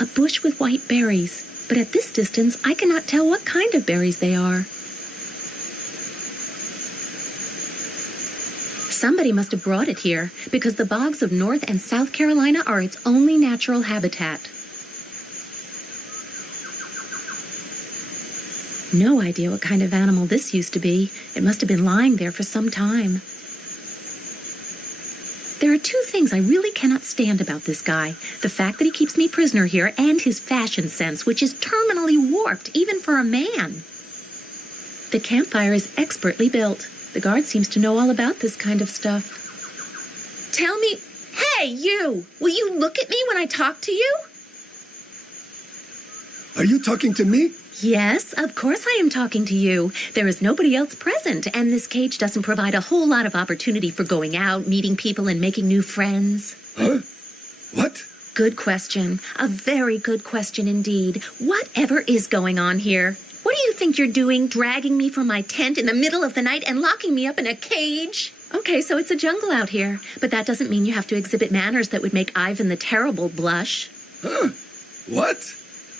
A bush with white berries, but at this distance I cannot tell what kind of berries they are. Somebody must have brought it here, because the bogs of North and South Carolina are its only natural habitat. No idea what kind of animal this used to be. It must have been lying there for some time. There are two things I really cannot stand about this guy. The fact that he keeps me prisoner here and his fashion sense, which is terminally warped, even for a man. The campfire is expertly built. The guard seems to know all about this kind of stuff. Tell me... Hey, you! Will you look at me when I talk to you? Are you talking to me? Yes, of course I am talking to you. There is nobody else present, and this cage doesn't provide a whole lot of opportunity for going out, meeting people, and making new friends. Huh? What? Good question. A very good question indeed. Whatever is going on here? What do you think you're doing, dragging me from my tent in the middle of the night and locking me up in a cage? Okay, so it's a jungle out here, but that doesn't mean you have to exhibit manners that would make Ivan the Terrible blush. Huh? What?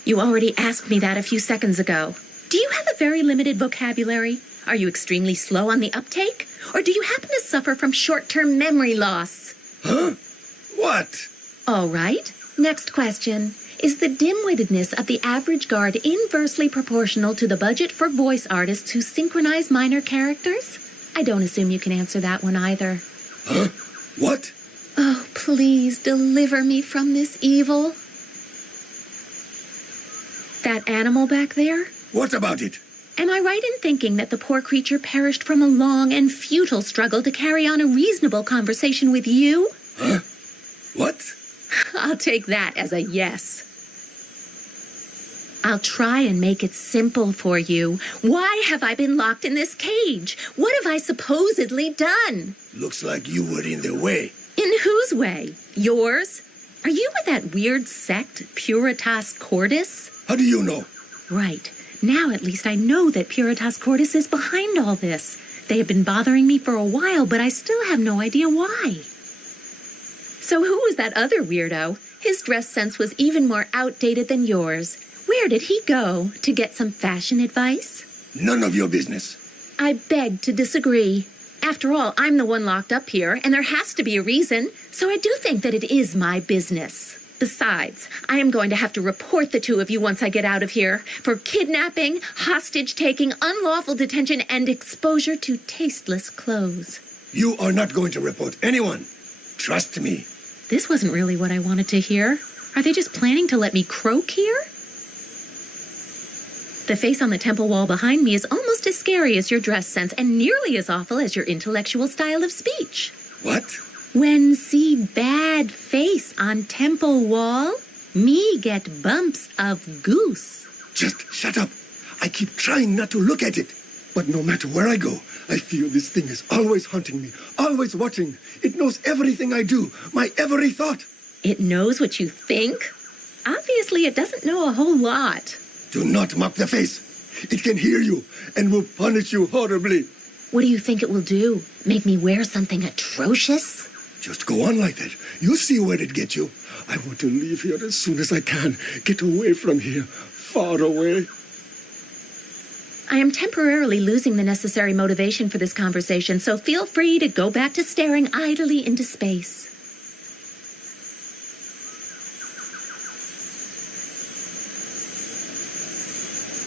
You already asked me that a few seconds ago. Do you have a very limited vocabulary? Are you extremely slow on the uptake? Or do you happen to suffer from short-term memory loss? Huh? What? All right. Next question. Is the dim-wittedness of the average guard inversely proportional to the budget for voice artists who synchronize minor characters? I don't assume you can answer that one either. Huh? What? Oh, please deliver me from this evil. That animal back there? What about it? Am I right in thinking that the poor creature perished from a long and futile struggle to carry on a reasonable conversation with you? Huh? What? I'll take that as a yes. I'll try and make it simple for you. Why have I been locked in this cage? What have I supposedly done? Looks like you were in the way. In whose way? Yours? Are you with that weird sect, Puritas Cordis? How do you know? Right. Now at least I know that Puritas Cordis is behind all this. They have been bothering me for a while, but I still have no idea why. So who was that other weirdo? His dress sense was even more outdated than yours. Where did he go? To get some fashion advice? None of your business. I beg to disagree. After all, I'm the one locked up here, and there has to be a reason. So I do think that it is my business. Besides, I am going to have to report the two of you once I get out of here for kidnapping, hostage-taking, unlawful detention, and exposure to tasteless clothes. You are not going to report anyone. Trust me. This wasn't really what I wanted to hear. Are they just planning to let me croak here? The face on the temple wall behind me is almost as scary as your dress sense and nearly as awful as your intellectual style of speech. What? When see bad face on temple wall, me get bumps of goose. Just shut up. I keep trying not to look at it. But no matter where I go, I feel this thing is always haunting me, always watching. It knows everything I do, my every thought. It knows what you think? Obviously, it doesn't know a whole lot. Do not mock the face. It can hear you and will punish you horribly. What do you think it will do? Make me wear something atrocious? Just go on like that. You see where it gets you. I want to leave here as soon as I can. Get away from here. Far away. I am temporarily losing the necessary motivation for this conversation, so feel free to go back to staring idly into space.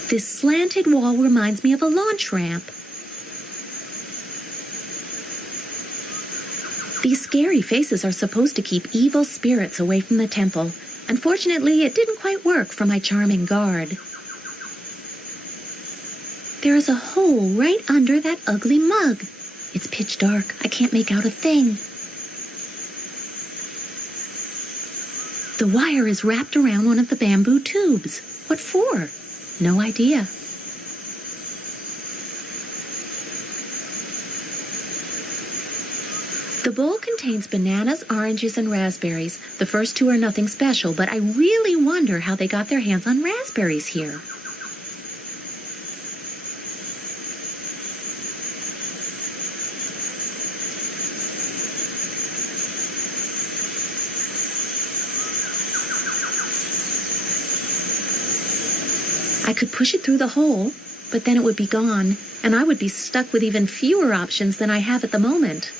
This slanted wall reminds me of a launch ramp. These scary faces are supposed to keep evil spirits away from the temple. Unfortunately, it didn't quite work for my charming guard. There is a hole right under that ugly mug. It's pitch dark. I can't make out a thing. The wire is wrapped around one of the bamboo tubes. What for? No idea. The bowl contains bananas, oranges, and raspberries. The first two are nothing special, but I really wonder how they got their hands on raspberries here. I could push it through the hole, but then it would be gone, and I would be stuck with even fewer options than I have at the moment.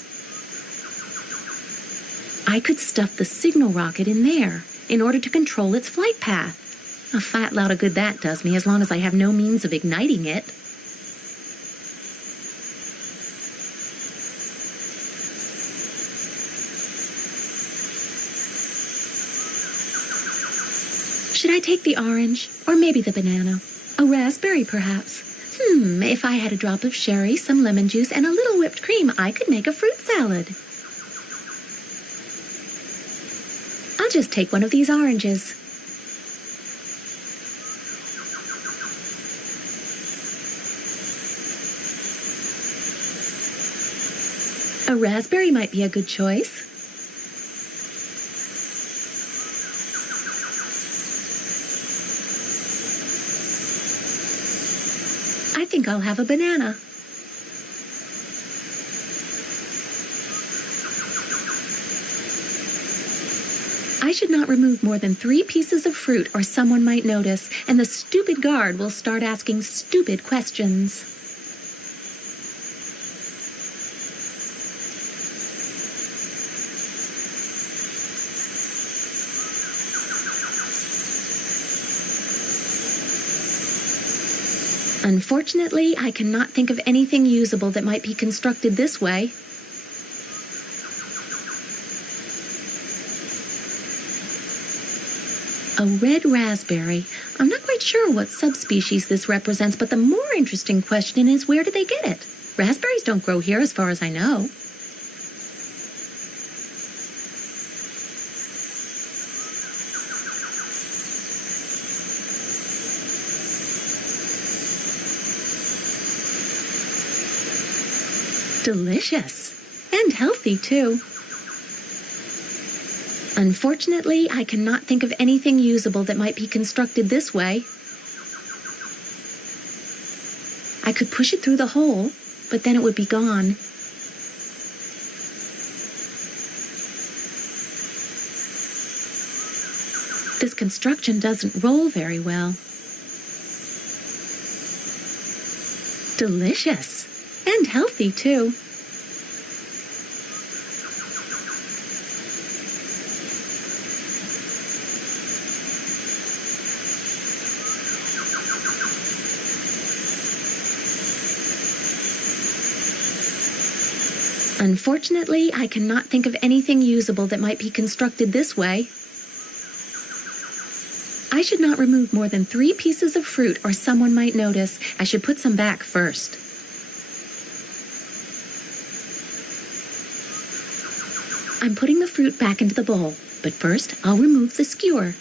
I could stuff the signal rocket in there in order to control its flight path. A fat lot of good that does me, as long as I have no means of igniting it. Should I take the orange, or maybe the banana? A raspberry, perhaps? If I had a drop of sherry, some lemon juice, and a little whipped cream, I could make a fruit salad. I'll just take one of these oranges. A raspberry might be a good choice. I think I'll have a banana. I should not remove more than 3 pieces of fruit or someone might notice, and the stupid guard will start asking stupid questions. Unfortunately, I cannot think of anything usable that might be constructed this way. A red raspberry. I'm not quite sure what subspecies this represents, but the more interesting question is, where did they get it? Raspberries don't grow here as far as I know. Delicious. And healthy, too. Unfortunately, I cannot think of anything usable that might be constructed this way. I could push it through the hole, but then it would be gone. This construction doesn't roll very well. Delicious. And healthy, too. Unfortunately, I cannot think of anything usable that might be constructed this way. I should not remove more than 3 pieces of fruit or someone might notice. I should put some back first. I'm putting the fruit back into the bowl, but first I'll remove the skewer.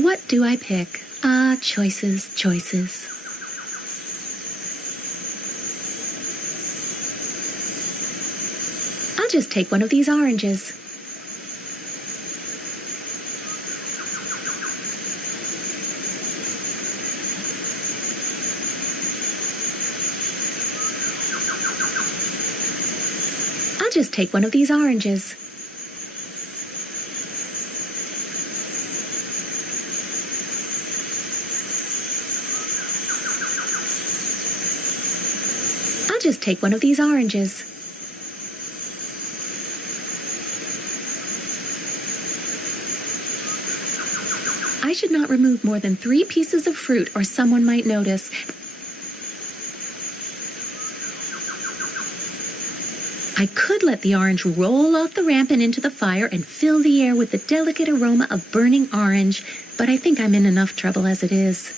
What do I pick? Choices, choices. I'll just take one of these oranges. I'll just take one of these oranges. I'll just take one of these oranges. I should not remove more than 3 pieces of fruit or someone might notice. I could let the orange roll off the ramp and into the fire and fill the air with the delicate aroma of burning orange, but I think I'm in enough trouble as it is.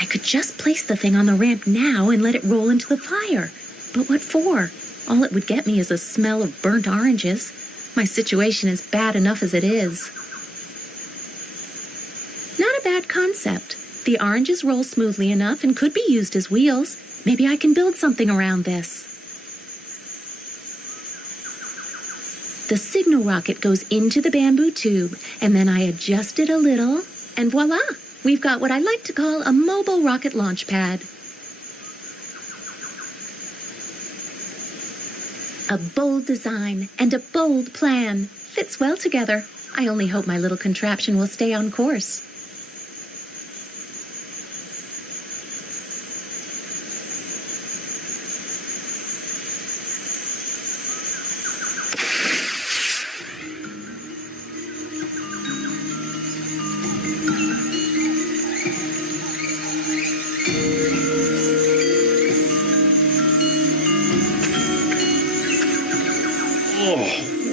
I could just place the thing on the ramp now and let it roll into the fire. But what for? All it would get me is a smell of burnt oranges. My situation is bad enough as it is. Not a bad concept. The oranges roll smoothly enough and could be used as wheels. Maybe I can build something around this. The signal rocket goes into the bamboo tube, and then I adjust it a little, and voila! We've got what I like to call a mobile rocket launch pad. A bold design and a bold plan. Fits well together. I only hope my little contraption will stay on course.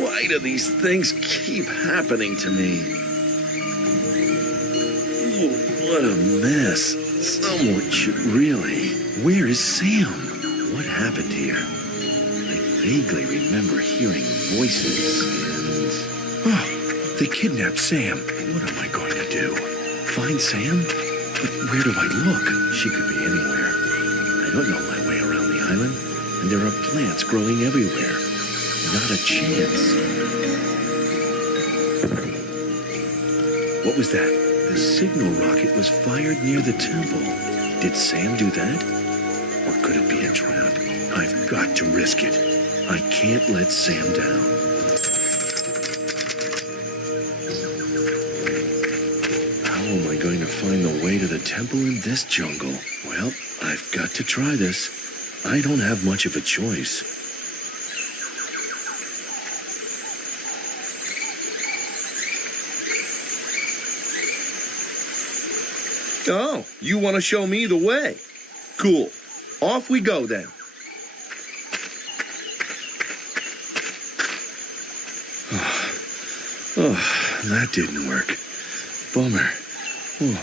Why do these things keep happening to me? Oh, what a mess. Someone should really... Where is Sam? What happened here? I vaguely remember hearing voices and... Oh, they kidnapped Sam. What am I going to do? Find Sam? But where do I look? She could be anywhere. I don't know my way around the island, and there are plants growing everywhere. Not a chance. What was that? The signal rocket was fired near the temple. Did Sam do that? Or could it be a trap? I've got to risk it. I can't let Sam down. How am I going to find the way to the temple in this jungle? Well, I've got to try this. I don't have much of a choice. Oh, you want to show me the way? Cool. Off we go then. Oh, that didn't work. Bummer. Oh.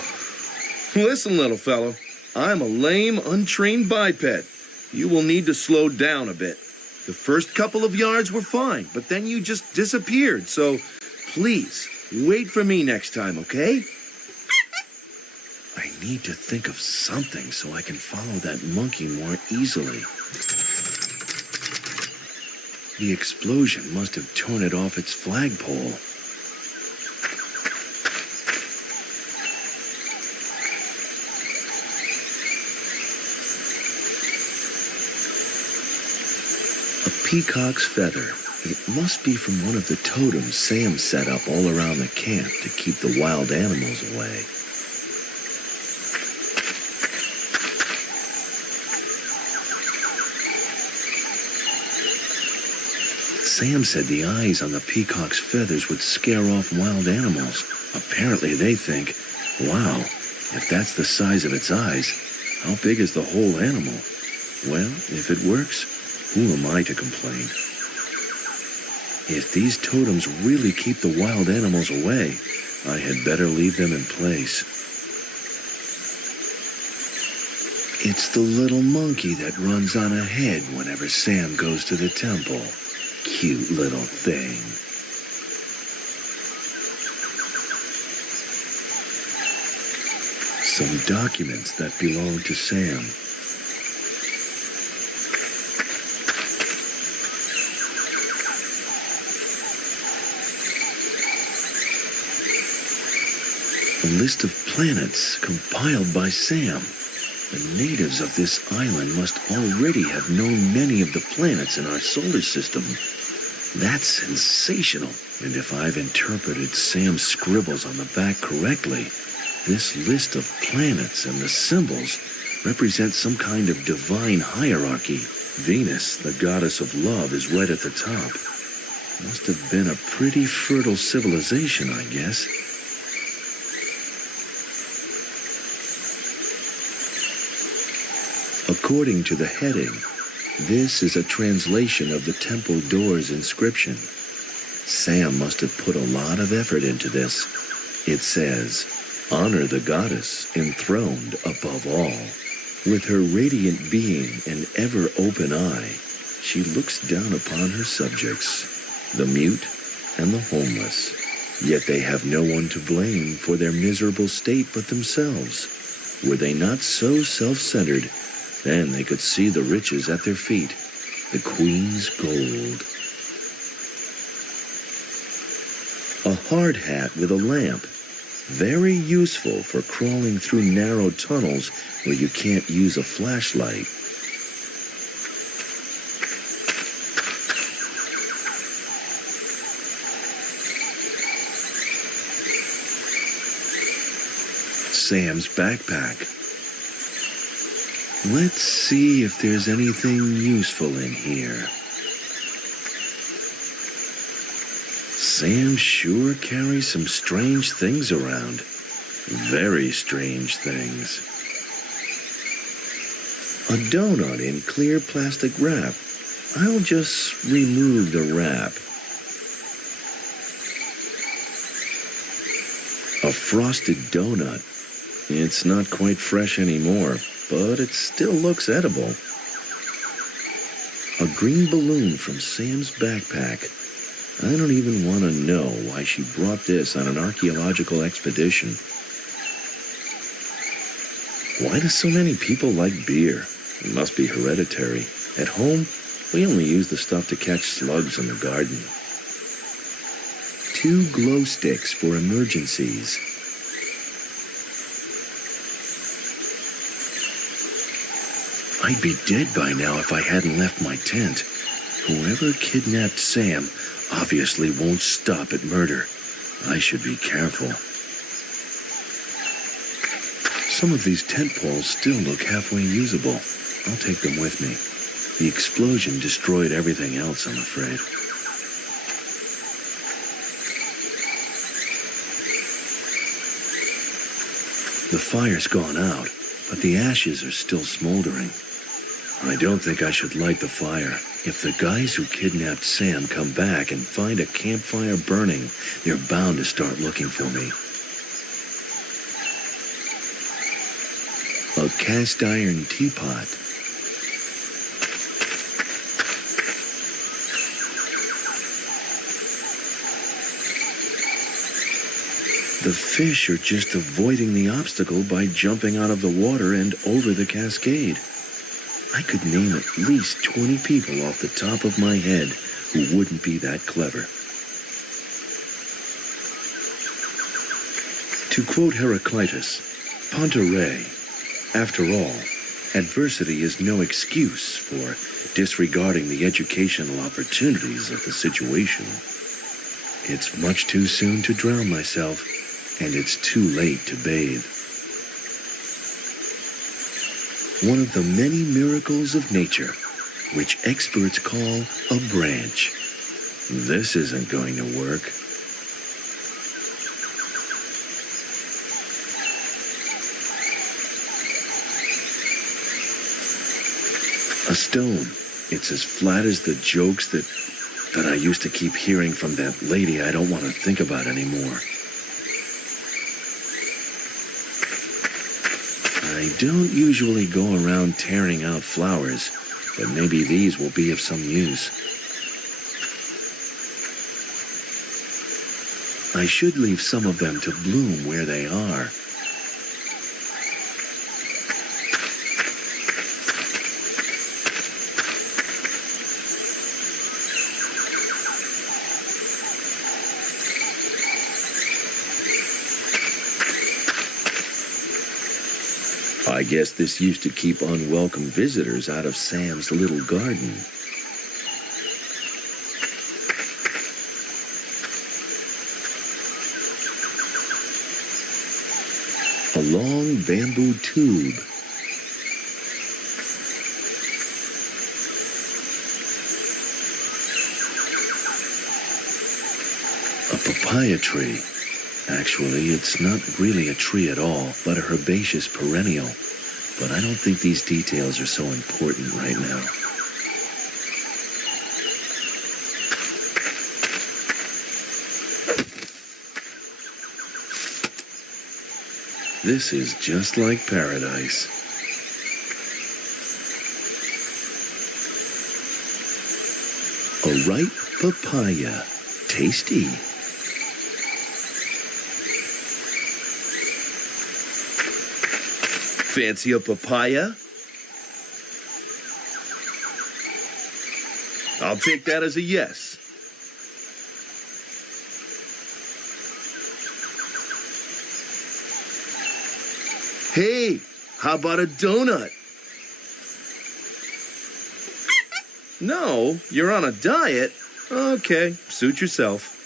Listen, little fellow. I'm a lame, untrained biped. You will need to slow down a bit. The first couple of yards were fine, but then you just disappeared. So please, wait for me next time, okay? I need to think of something so I can follow that monkey more easily. The explosion must have torn it off its flagpole. A peacock's feather. It must be from one of the totems Sam set up all around the camp to keep the wild animals away. Sam said the eyes on the peacock's feathers would scare off wild animals. Apparently they think, wow, if that's the size of its eyes, how big is the whole animal? Well, if it works, who am I to complain? If these totems really keep the wild animals away, I had better leave them in place. It's the little monkey that runs on ahead whenever Sam goes to the temple. Cute little thing. Some documents that belong to Sam. A list of planets compiled by Sam. The natives of this island must already have known many of the planets in our solar system. That's sensational. And if I've interpreted Sam's scribbles on the back correctly, this list of planets and the symbols represent some kind of divine hierarchy. Venus, the goddess of love, is right at the top. Must have been a pretty fertile civilization, I guess. According to the heading, this is a translation of the temple door's inscription. Sam must have put a lot of effort into this. It says, "Honor the goddess enthroned above all. With her radiant being and ever-open eye, she looks down upon her subjects, the mute and the homeless. Yet they have no one to blame for their miserable state but themselves. Were they not so self-centered, then they could see the riches at their feet, the queen's gold." A hard hat with a lamp. Very useful for crawling through narrow tunnels where you can't use a flashlight. Sam's backpack. Let's see if there's anything useful in here. Sam sure carries some strange things around. Very strange things. A donut in clear plastic wrap. I'll just remove the wrap. A frosted donut. It's not quite fresh anymore, but it still looks edible. A green balloon from Sam's backpack. I don't even want to know why she brought this on an archaeological expedition. Why do so many people like beer? It must be hereditary. At home, we only use the stuff to catch slugs in the garden. 2 glow sticks for emergencies. I'd be dead by now if I hadn't left my tent. Whoever kidnapped Sam obviously won't stop at murder. I should be careful. Some of these tent poles still look halfway usable. I'll take them with me. The explosion destroyed everything else, I'm afraid. The fire's gone out, but the ashes are still smoldering. I don't think I should light the fire. If the guys who kidnapped Sam come back and find a campfire burning, they're bound to start looking for me. A cast iron teapot. The fish are just avoiding the obstacle by jumping out of the water and over the cascade. I could name at least 20 people off the top of my head who wouldn't be that clever. To quote Heraclitus, Ponta Re, after all, adversity is no excuse for disregarding the educational opportunities of the situation. It's much too soon to drown myself, and it's too late to bathe. One of the many miracles of nature, which experts call a branch. This isn't going to work. A stone. It's as flat as the jokes that I used to keep hearing from that lady I don't want to think about anymore. I don't usually go around tearing out flowers, but maybe these will be of some use. I should leave some of them to bloom where they are. I guess this used to keep unwelcome visitors out of Sam's little garden. A long bamboo tube. A papaya tree. Actually, it's not really a tree at all, but a herbaceous perennial. But I don't think these details are so important right now. This is just like paradise. A ripe papaya. Tasty. Fancy a papaya? I'll take that as a yes. Hey, how about a donut? No, you're on a diet? Okay, suit yourself.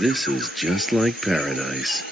This is just like paradise.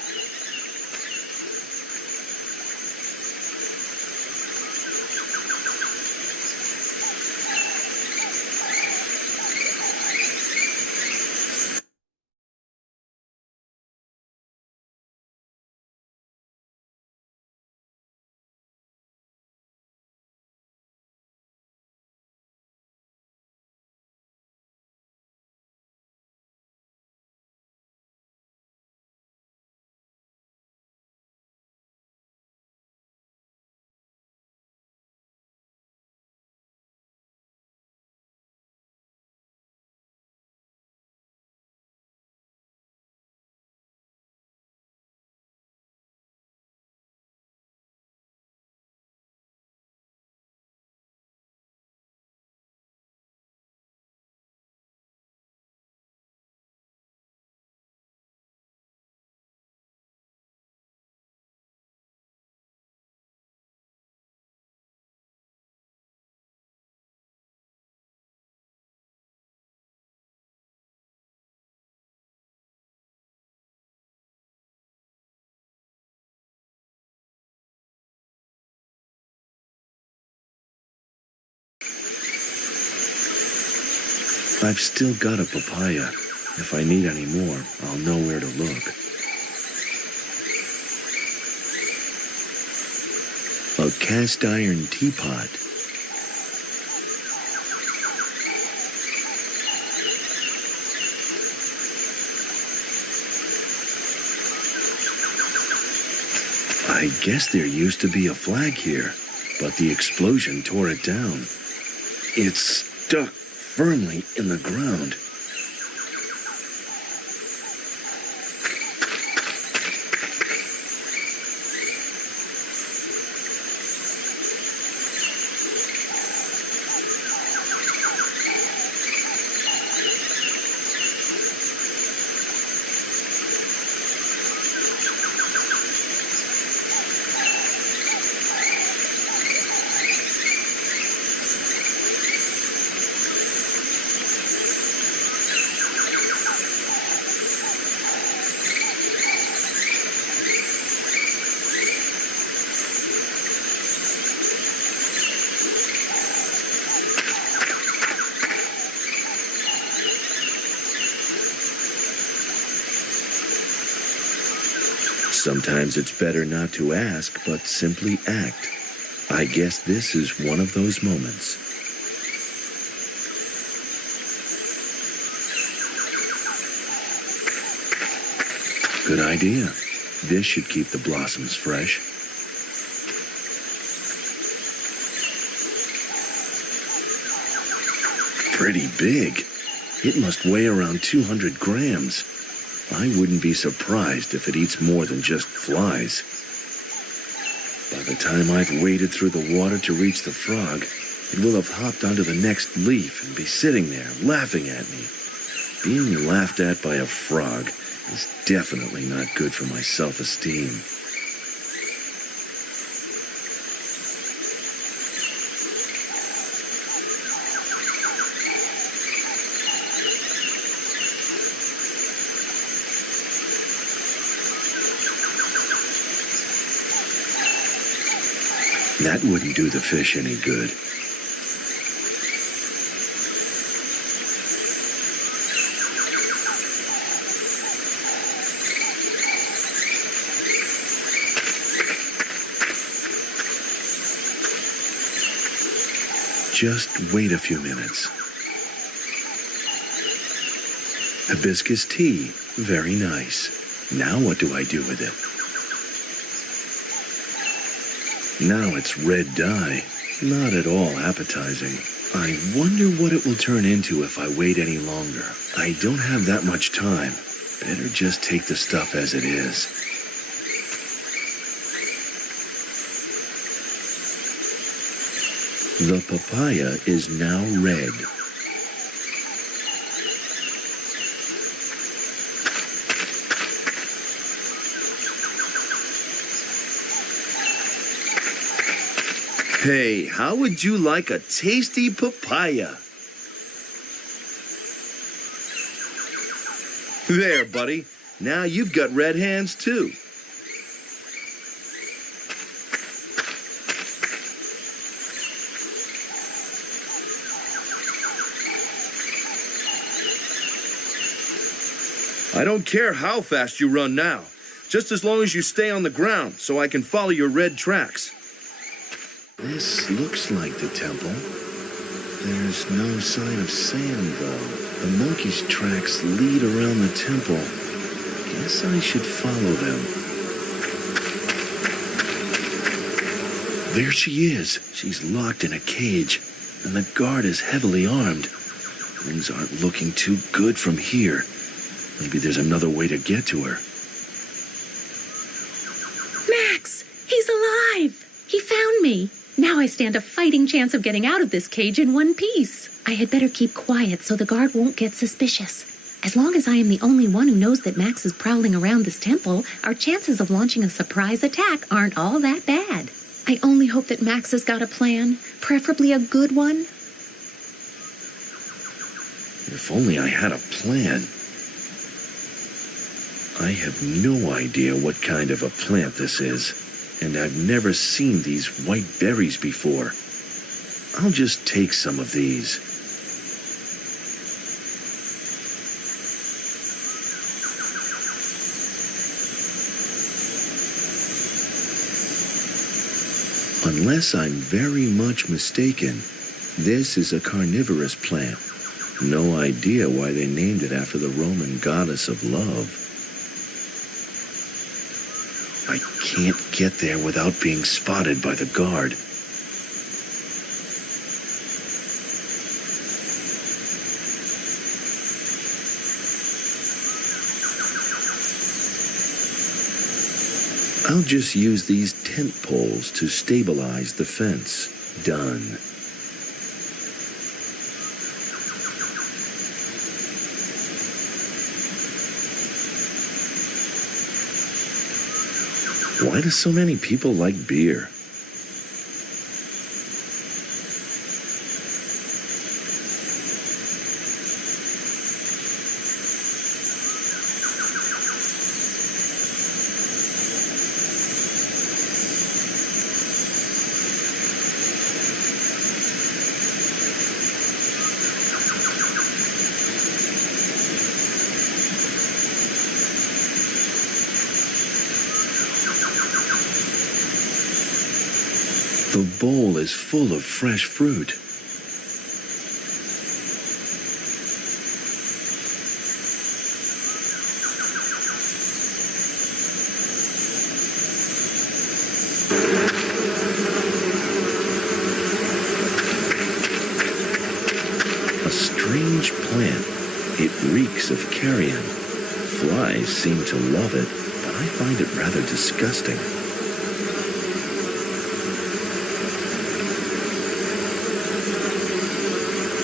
I've still got a papaya. If I need any more, I'll know where to look. A cast iron teapot. I guess there used to be a flag here, but the explosion tore it down. It's stuck firmly in the ground. Sometimes it's better not to ask, but simply act. I guess this is one of those moments. Good idea. This should keep the blossoms fresh. Pretty big. It must weigh around 200 grams. I wouldn't be surprised if it eats more than just flies. By the time I've waded through the water to reach the frog, it will have hopped onto the next leaf and be sitting there laughing at me. Being laughed at by a frog is definitely not good for my self-esteem. That wouldn't do the fish any good. Just wait a few minutes. Hibiscus tea, very nice. Now what do I do with it? Now it's red dye, not at all appetizing. I wonder what it will turn into if I wait any longer. I don't have that much time. Better just take the stuff as it is. The papaya is now red. Hey, how would you like a tasty papaya? There, buddy. Now you've got red hands, too. I don't care how fast you run now, just as long as you stay on the ground so I can follow your red tracks. This looks like the temple. There's no sign of Sam, though. The monkey's tracks lead around the temple. Guess I should follow them. There she is. She's locked in a cage, and the guard is heavily armed. Things aren't looking too good from here. Maybe there's another way to get to her. Max! He's alive! He found me! Now I stand a fighting chance of getting out of this cage in one piece. I had better keep quiet so the guard won't get suspicious. As long as I am the only one who knows that Max is prowling around this temple, our chances of launching a surprise attack aren't all that bad. I only hope that Max has got a plan, preferably a good one. If only I had a plan. I have no idea what kind of a plant this is, and I've never seen these white berries before. I'll just take some of these. Unless I'm very much mistaken, this is a carnivorous plant. No idea why they named it after the Roman goddess of love. I can't get there without being spotted by the guard. I'll just use these tent poles to stabilize the fence. Done. Why do so many people like beer? The bowl is full of fresh fruit. A strange plant. It reeks of carrion. Flies seem to love it, but I find it rather disgusting.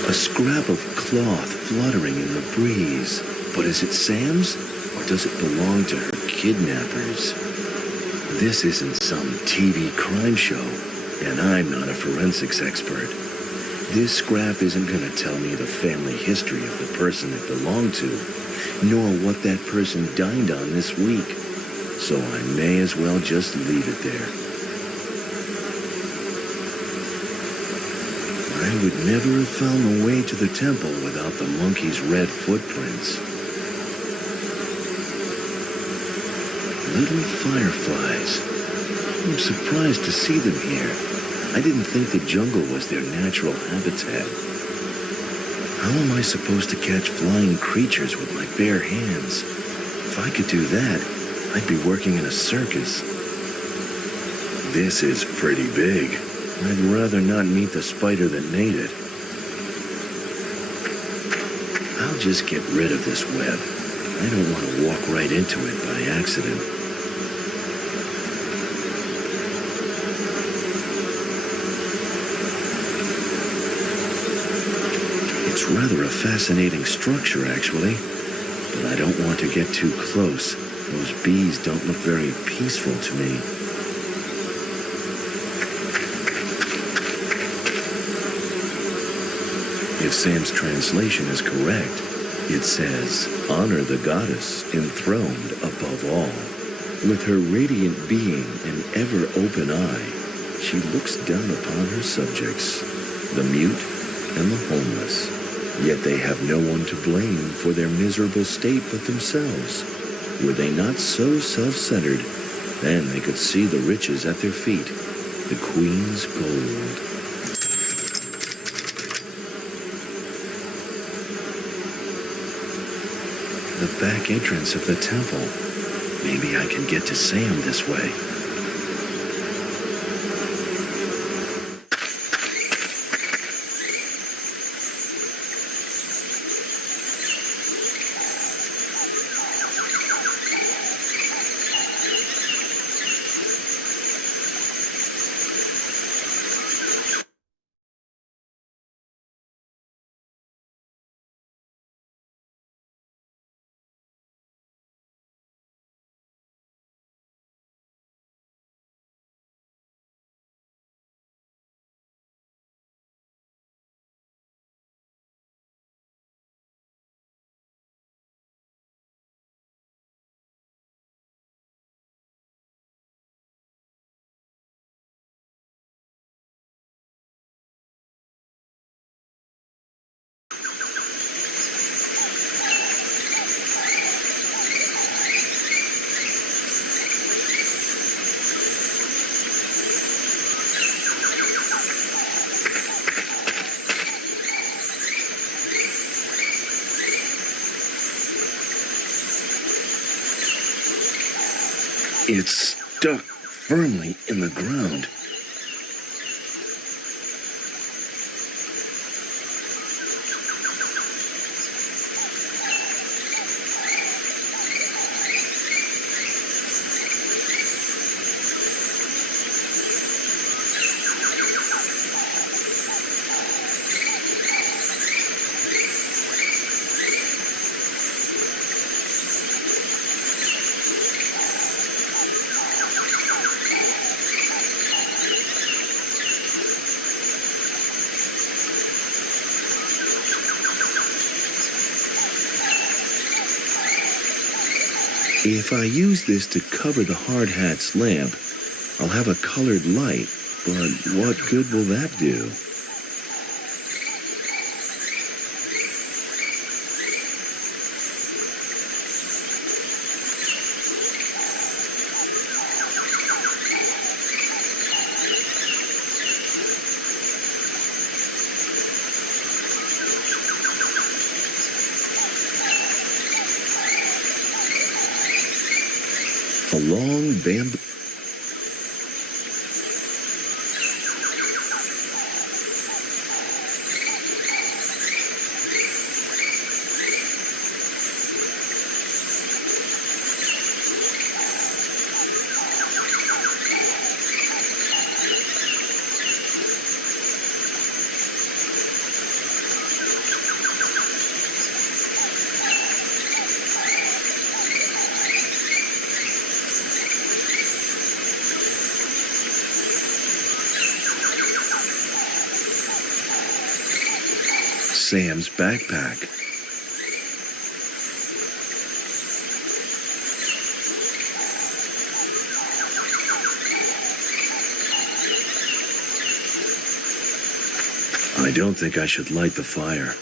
A scrap of cloth fluttering in the breeze. But is it Sam's? Or does it belong to her kidnappers? This isn't some TV crime show, and I'm not a forensics expert. This scrap isn't going to tell me the family history of the person it belonged to, nor what that person dined on this week. So I may as well just leave it there. I would never have found the way to the temple without the monkey's red footprints. Little fireflies. I'm surprised to see them here. I didn't think the jungle was their natural habitat. How am I supposed to catch flying creatures with my bare hands? If I could do that, I'd be working in a circus. This is pretty big. I'd rather not meet the spider that made it. I'll just get rid of this web. I don't want to walk right into it by accident. It's rather a fascinating structure, actually, but I don't want to get too close. Those bees don't look very peaceful to me. If Sam's translation is correct, it says, honor the goddess enthroned above all. With her radiant being and ever-open eye, she looks down upon her subjects, the mute and the homeless. Yet they have no one to blame for their miserable state but themselves. Were they not so self-centered, then they could see the riches at their feet, the queen's gold. The back entrance of the temple. Maybe I can get to Sam this way. It's stuck firmly in the ground. If I use this to cover the hard hat's lamp, I'll have a colored light, but what good will that do? A long bamboo. Sam's backpack. I don't think I should light the fire.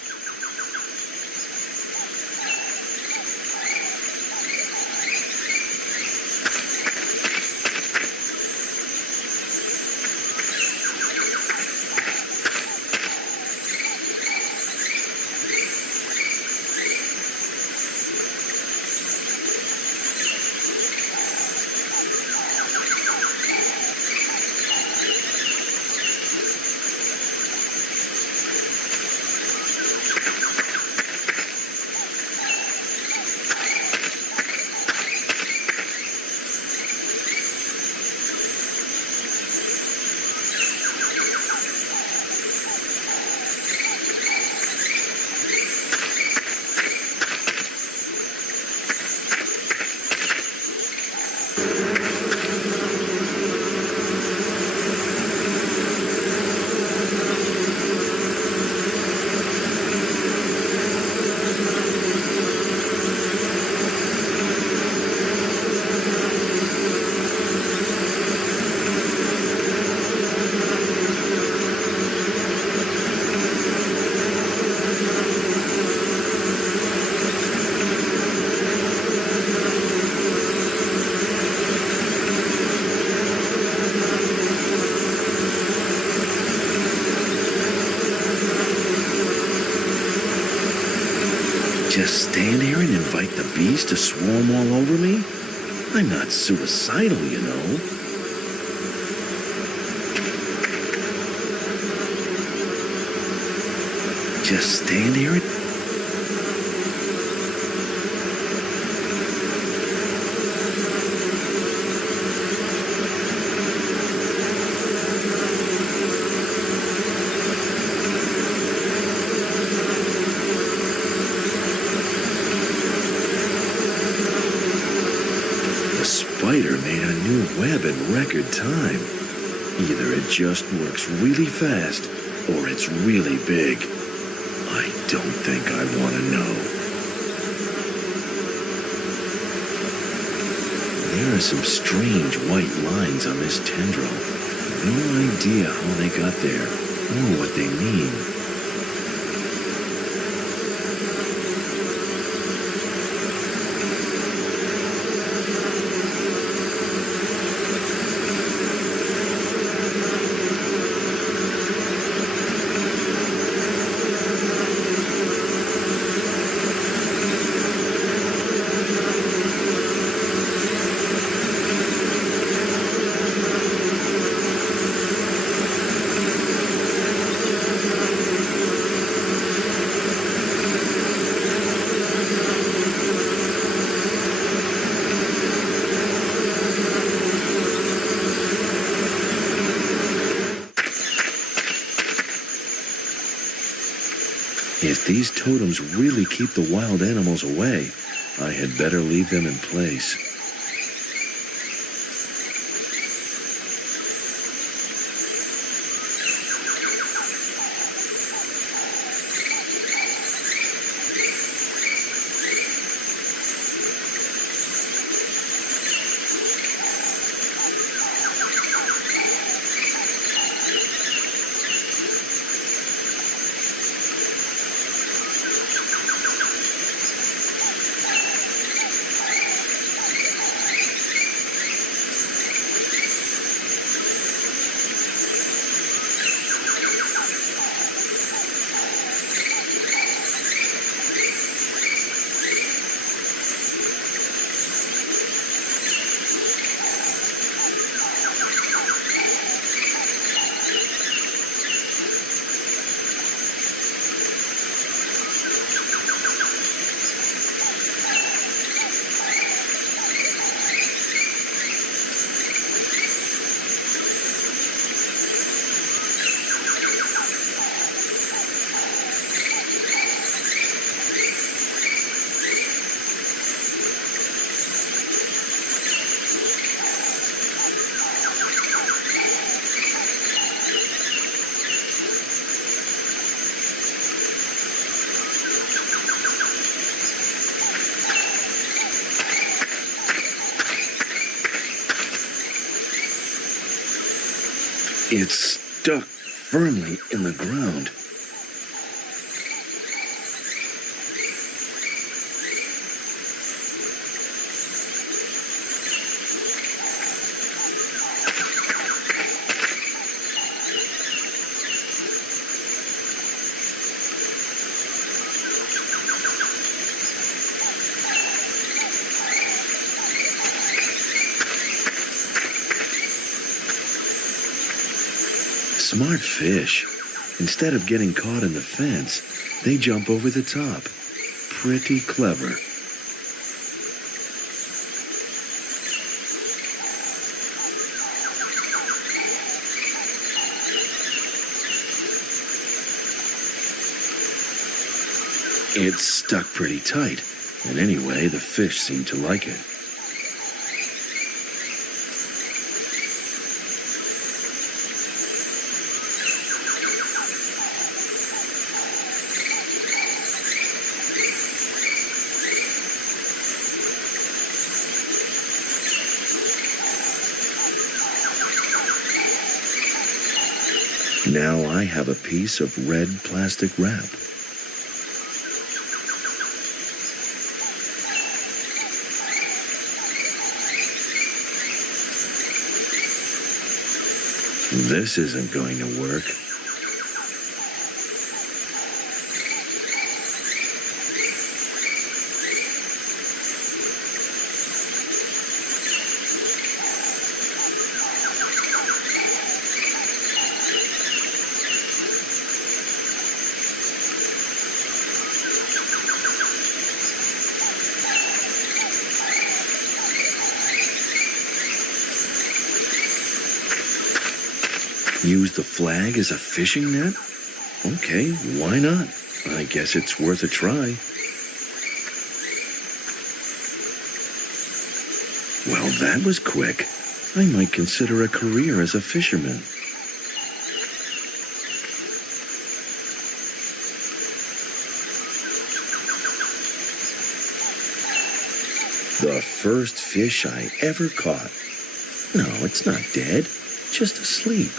Just stand here and invite the bees to swarm all over me? I'm not suicidal, you know. Just stand here and... The spider made a new web in record time. Either it just works really fast, or it's really big. I don't think I want to know. There are some strange white lines on this tendril. No idea how they got there, or what they mean. If these totems really keep the wild animals away, I had better leave them in place. It's stuck firmly in the ground. Smart fish. Instead of getting caught in the fence, they jump over the top. Pretty clever. It's stuck pretty tight, and anyway, the fish seem to like it. Now I have a piece of red plastic wrap. This isn't going to work. Use the flag as a fishing net? Okay, why not? I guess it's worth a try. Well, that was quick. I might consider a career as a fisherman. The first fish I ever caught. No, it's not dead, just asleep.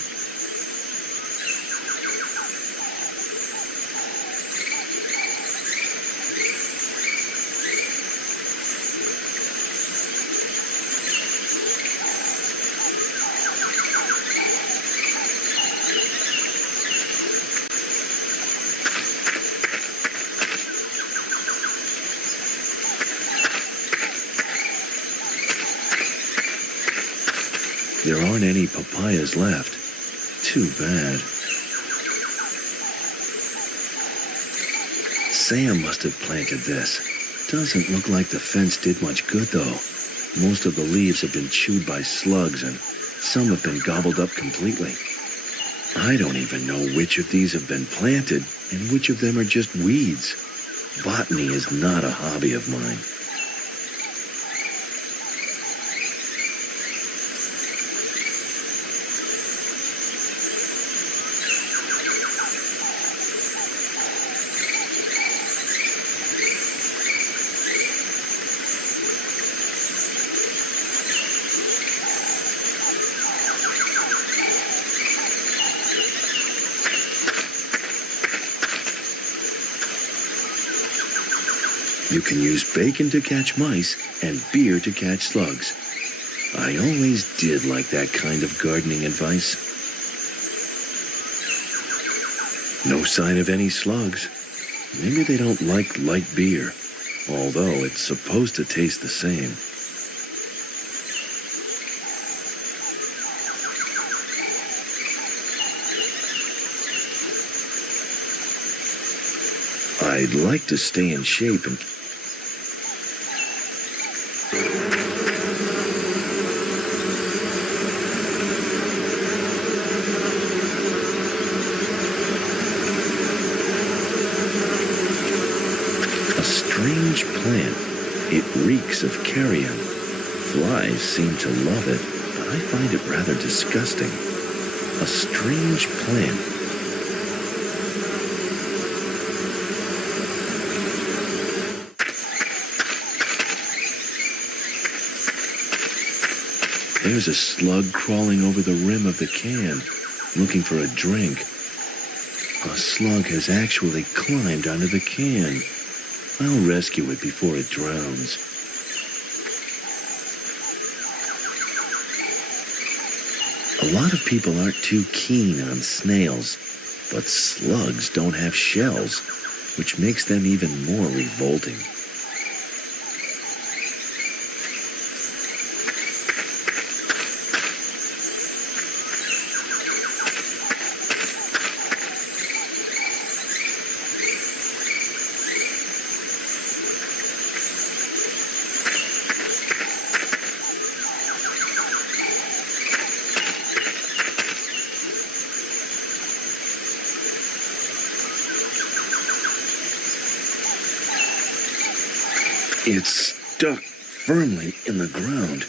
There aren't any papayas left. Too bad. Sam must have planted this. Doesn't look like the fence did much good, though. Most of the leaves have been chewed by slugs, and some have been gobbled up completely. I don't even know which of these have been planted and which of them are just weeds. Botany is not a hobby of mine. You can use bacon to catch mice and beer to catch slugs. I always did like that kind of gardening advice. No sign of any slugs. Maybe they don't like light beer, although it's supposed to taste the same. I'd like to stay in shape and... A strange plant. It reeks of carrion. Flies seem to love it, but I find it rather disgusting. A strange plant. There's a slug crawling over the rim of the can, looking for a drink. A slug has actually climbed onto the can. I'll rescue it before it drowns. A lot of people aren't too keen on snails, but slugs don't have shells, which makes them even more revolting. It's stuck firmly in the ground.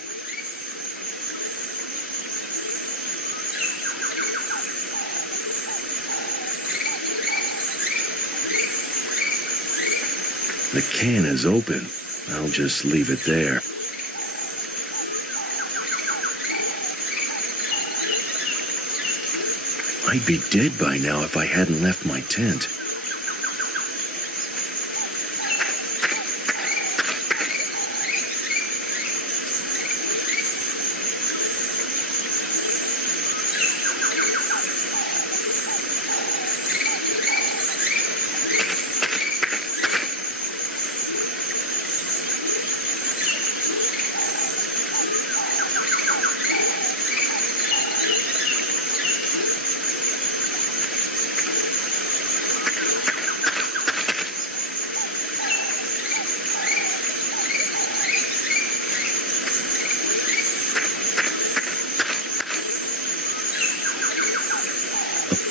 The can is open. I'll just leave it there. I'd be dead by now if I hadn't left my tent.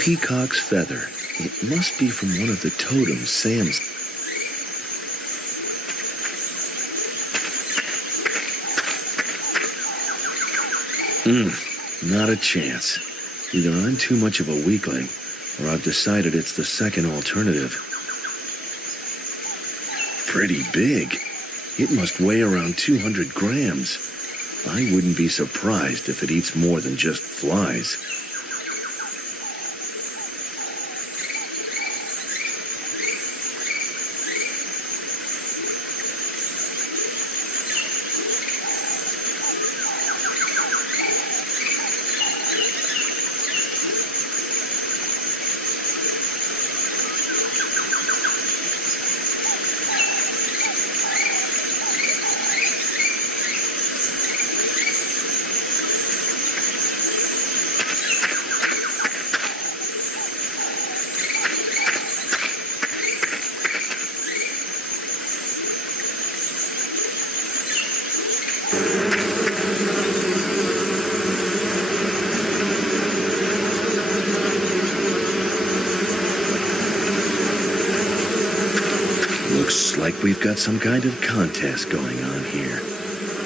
peacock's feather. It must be from one of the totems Sam's... Not a chance. Either I'm too much of a weakling, or I've decided it's the second alternative. Pretty big. It must weigh around 200 grams. I wouldn't be surprised if it eats more than just flies. Looks like we've got some kind of contest going on here.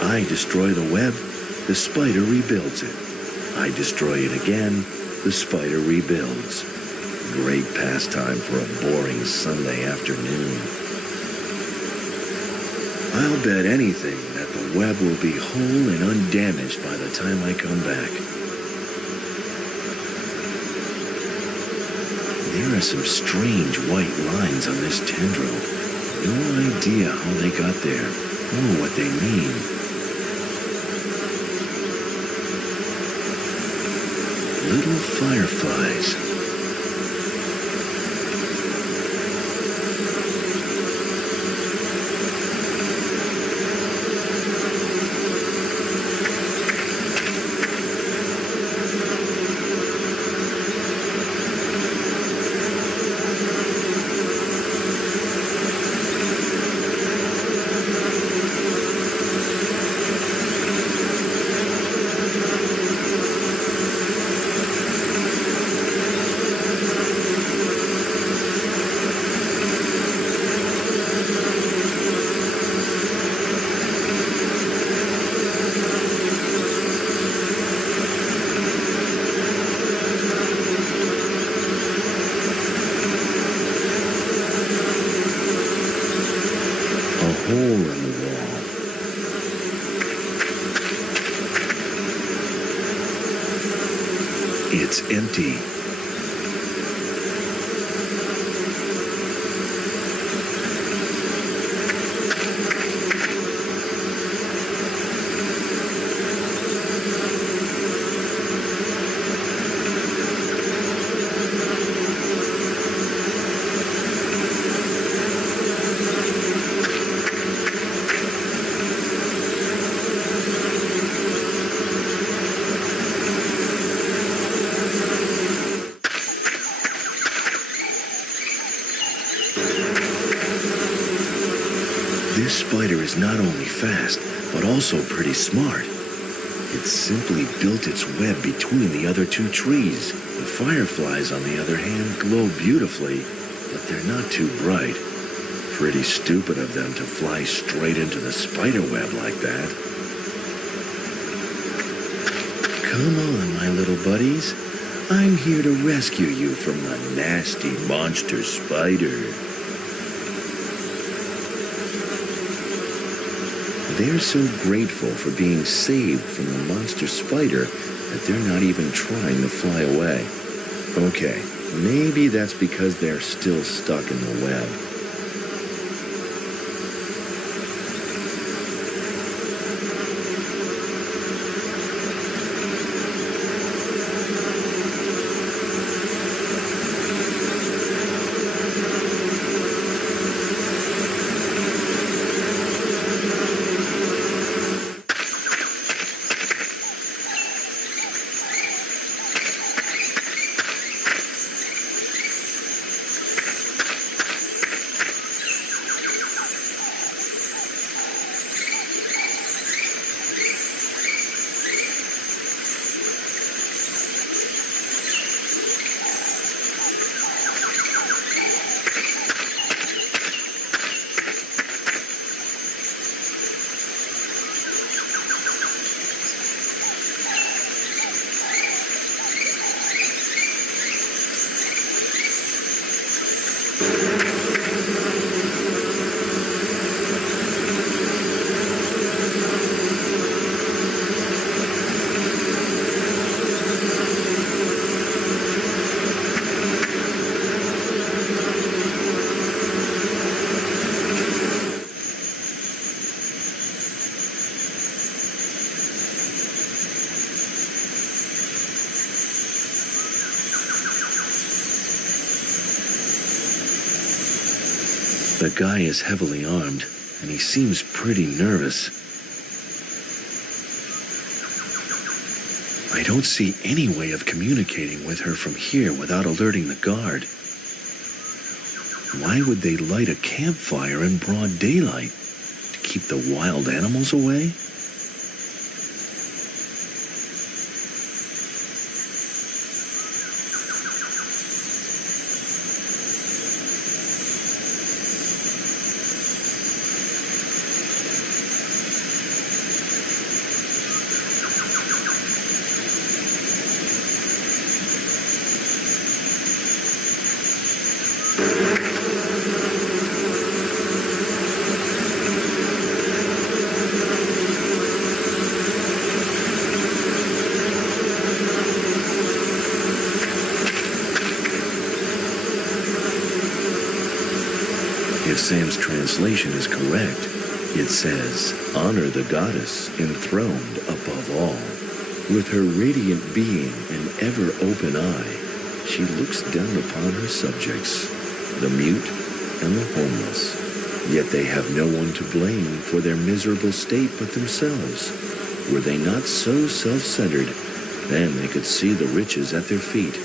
I destroy the web, the spider rebuilds it. I destroy it again, the spider rebuilds. Great pastime for a boring Sunday afternoon. I'll bet anything that the web will be whole and undamaged by the time I come back. There are some strange white lines on this tendril. No idea how they got there or what they mean. Little fireflies. Hole in the wall. It's empty. This spider is not only fast, but also pretty smart. It simply built its web between the other two trees. The fireflies, on the other hand, glow beautifully, but they're not too bright. Pretty stupid of them to fly straight into the spider web like that. Come on, my little buddies. I'm here to rescue you from the nasty monster spider. They're so grateful for being saved from the monster spider that they're not even trying to fly away. Okay, maybe that's because they're still stuck in the web. The guy is heavily armed, and he seems pretty nervous. I don't see any way of communicating with her from here without alerting the guard. Why would they light a campfire in broad daylight? To keep the wild animals away? If Sam's translation is correct, it says, "Honor the goddess enthroned above all. With her radiant being and ever-open eye, she looks down upon her subjects, the mute and the homeless. Yet they have no one to blame for their miserable state but themselves. Were they not so self-centered, then they could see the riches at their feet,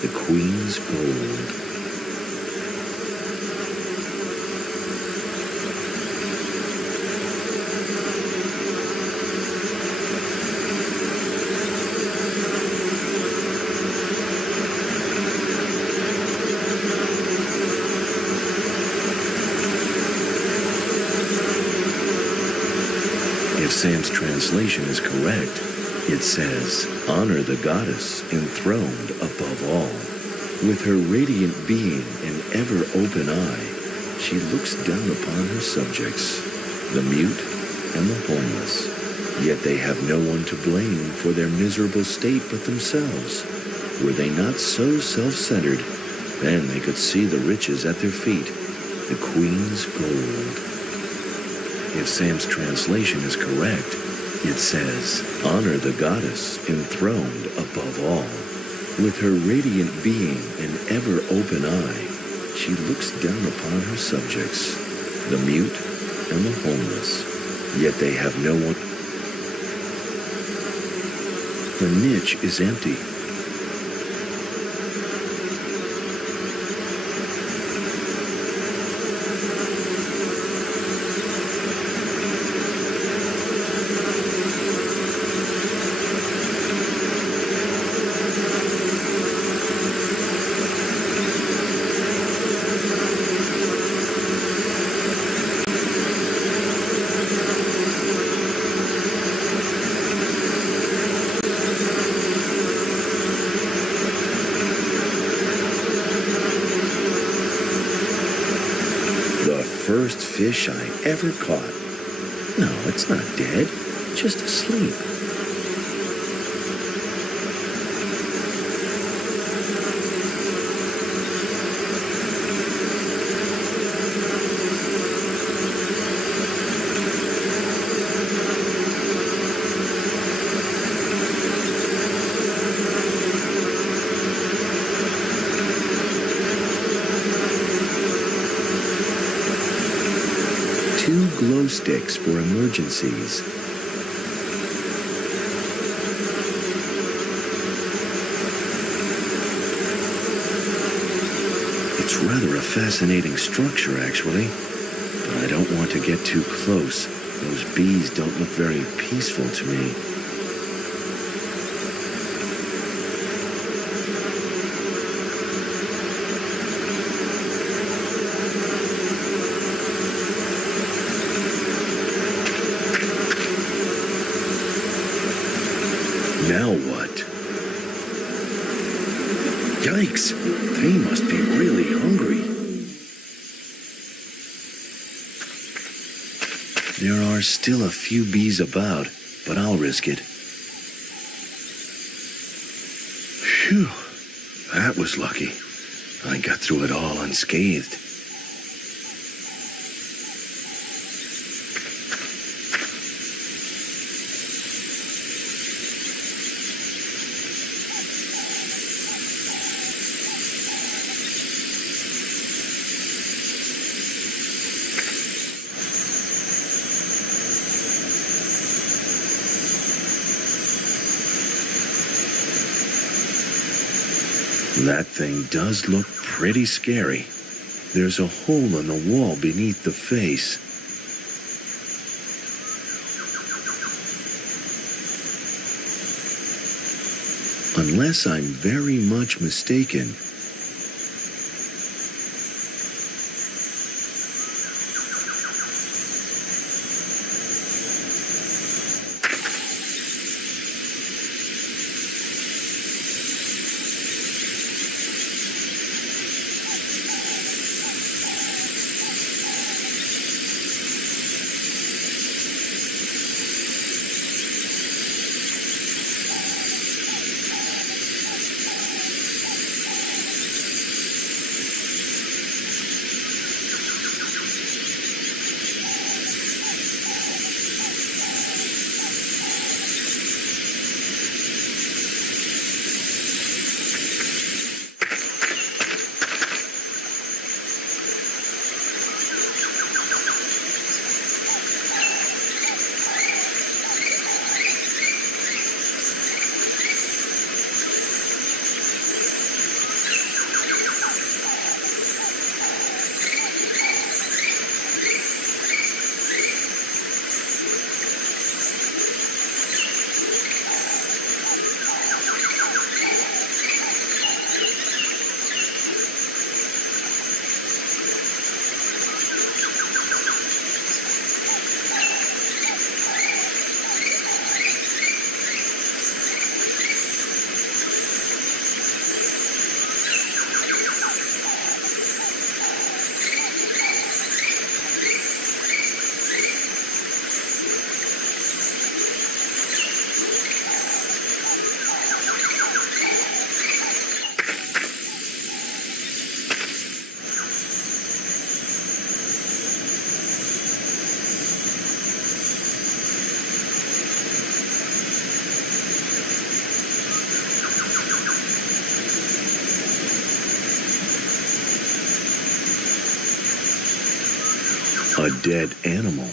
the queen's gold." If Sam's translation is correct, it says, "Honor the goddess enthroned above all. With her radiant being and ever-open eye, she looks down upon her subjects, the mute and the homeless. Yet they have no one to blame for their miserable state but themselves. Were they not so self-centered, then they could see the riches at their feet, the queen's gold." If Sam's translation is correct, it says, "Honor the goddess enthroned above all. With her radiant being and ever-open eye, she looks down upon her subjects, the mute and the homeless. Yet they have no one." The niche is empty. First fish I ever caught. No, it's not dead, just asleep. Two glow sticks for emergencies. It's rather a fascinating structure, actually, but I don't want to get too close. Those bees don't look very peaceful to me. Now what? Yikes! They must be really hungry. There are still a few bees about, but I'll risk it. Phew! That was lucky. I got through it all unscathed. That thing does look pretty scary. There's a hole in the wall beneath the face. Unless I'm very much mistaken, a dead animal.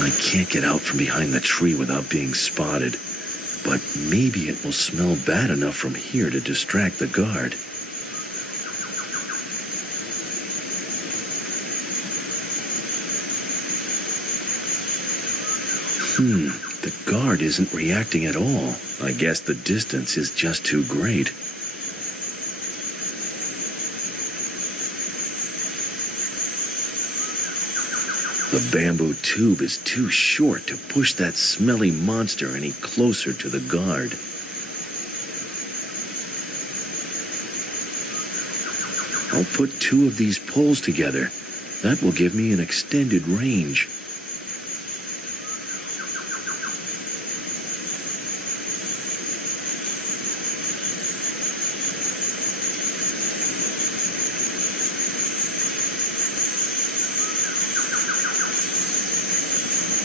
I can't get out from behind the tree without being spotted. But maybe it will smell bad enough from here to distract the guard. The guard isn't reacting at all. I guess the distance is just too great. The bamboo tube is too short to push that smelly monster any closer to the guard. I'll put two of these poles together. That will give me an extended range.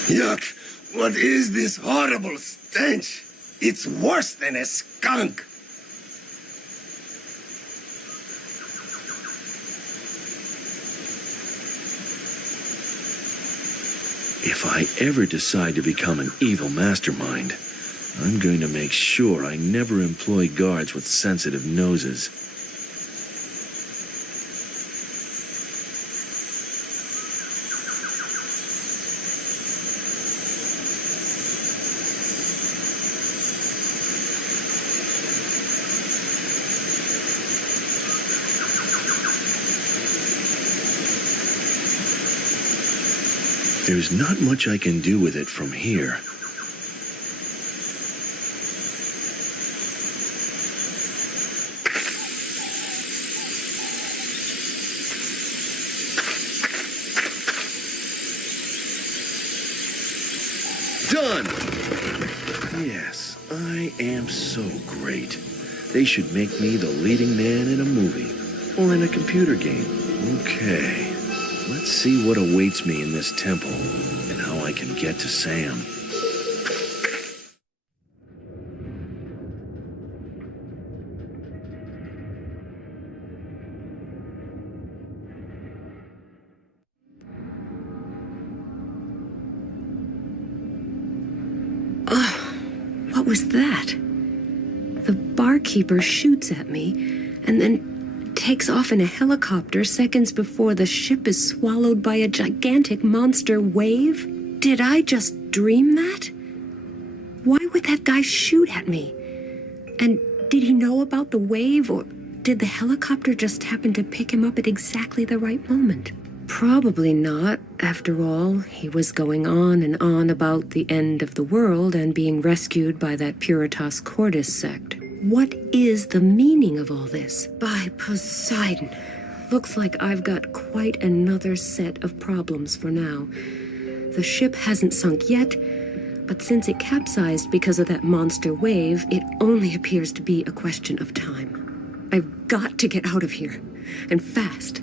Yuck! What is this horrible stench? It's worse than a skunk. If I ever decide to become an evil mastermind, I'm going to make sure I never employ guards with sensitive noses. There's not much I can do with it from here. Done! Yes, I am so great. They should make me the leading man in a movie or in a computer game. Okay. Let's see what awaits me in this temple and how I can get to Sam. What was that? The barkeeper shoots at me and then takes off in a helicopter seconds before the ship is swallowed by a gigantic monster wave? Did I just dream that? Why would that guy shoot at me? And did he know about the wave, or did the helicopter just happen to pick him up at exactly the right moment? Probably not. After all, he was going on and on about the end of the world and being rescued by that Puritas Cordis sect. What is the meaning of all this? By Poseidon. Looks like I've got quite another set of problems for now. The ship hasn't sunk yet, but since it capsized because of that monster wave, it only appears to be a question of time. I've got to get out of here, and fast.